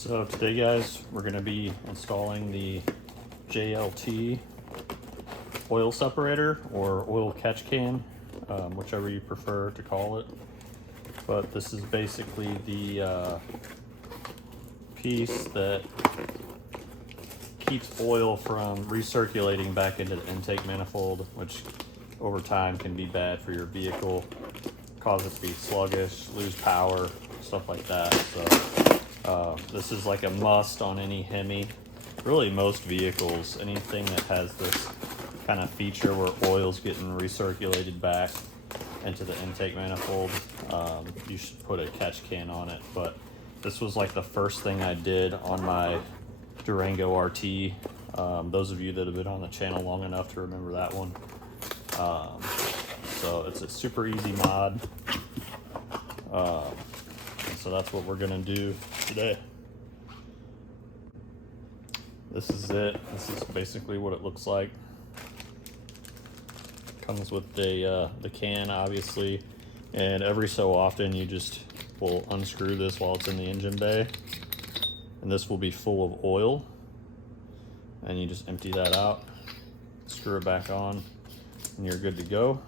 So today, guys, we're going to be installing the JLT oil separator or oil catch can, whichever you prefer to call it. But this is basically the piece that keeps oil from recirculating back into the intake manifold, which over time can be bad for your vehicle, cause it to be sluggish, lose power, stuff like that. So this is like a must on any Hemi, really most vehicles. Anything that has this kind of feature where oil's getting recirculated back into the intake manifold, you should put a catch can on it. But this was like the first thing I did on my Durango RT. Those of you that have been on the channel long enough to remember that one. So it's a super easy mod. So that's what we're gonna do today. This is it. This is basically what it looks like. Comes with the can, obviously, and every so often you just will unscrew this while it's in the engine bay, and this will be full of oil, and you just empty that out, screw it back on, and you're good to go.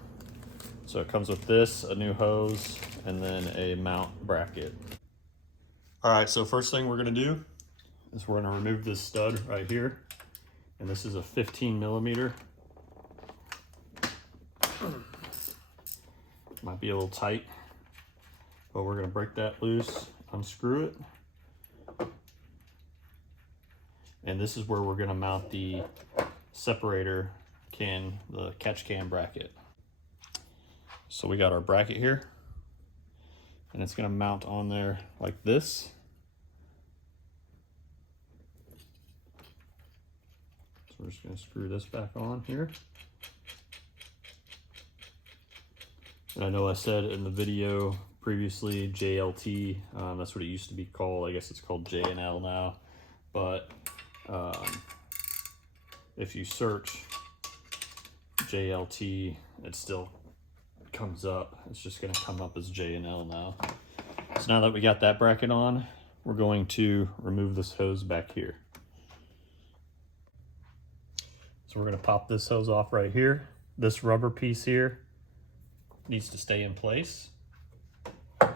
So it comes with this, a new hose, and then a mount bracket. All right, so first thing we're gonna do is we're gonna remove this stud right here, and this is a 15 millimeter. Might be a little tight, but we're gonna break that loose, unscrew it. And this is where we're gonna mount the separator can, the catch can bracket. So we got our bracket here, and it's gonna mount on there like this. So we're just gonna screw this back on here. And I know I said in the video previously JLT, that's what it used to be called. I guess it's called J&L now. But if you search JLT, it still comes up. It's just gonna come up as J&L now. So now that we got that bracket on, we're going to remove this hose back here. So we're gonna pop this hose off right here. This rubber piece here needs to stay in place. And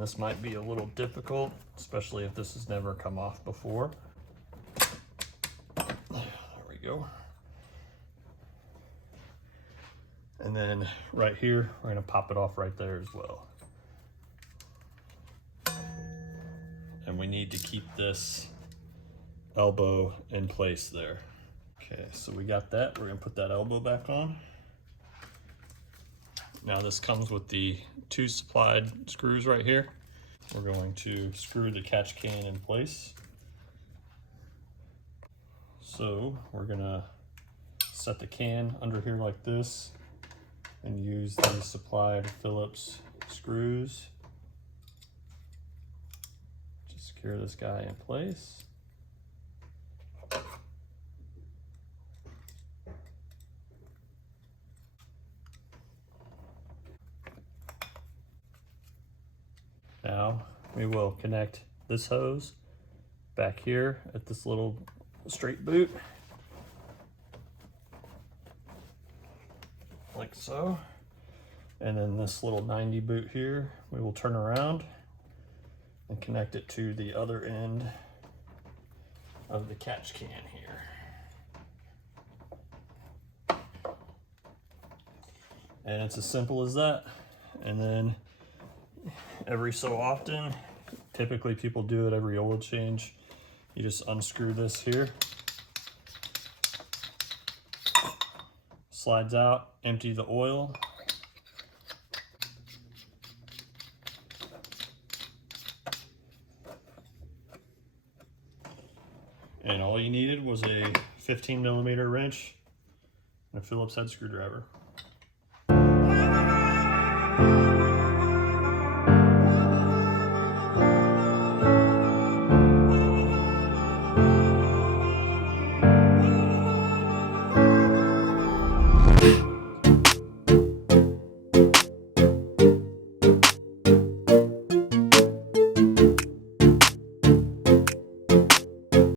this might be a little difficult, especially if this has never come off before. There we go. And then right here, we're gonna pop it off right there as well. And we need to keep this elbow in place there. Okay, so we got that. We're gonna put that elbow back on. Now this comes with the 2 supplied screws right here. We're going to screw the catch can in place. So we're gonna set the can under here like this and use the supplied Phillips screws to secure this guy in place. Now we will connect this hose back here at this little straight boot, like so. And then this little 90 boot here, we will turn around and connect it to the other end of the catch can here. And it's as simple as that. And then every so often, typically people do it every oil change, you just unscrew this here, slides out, empty the oil, and all you needed was a 15 millimeter wrench and a Phillips head screwdriver.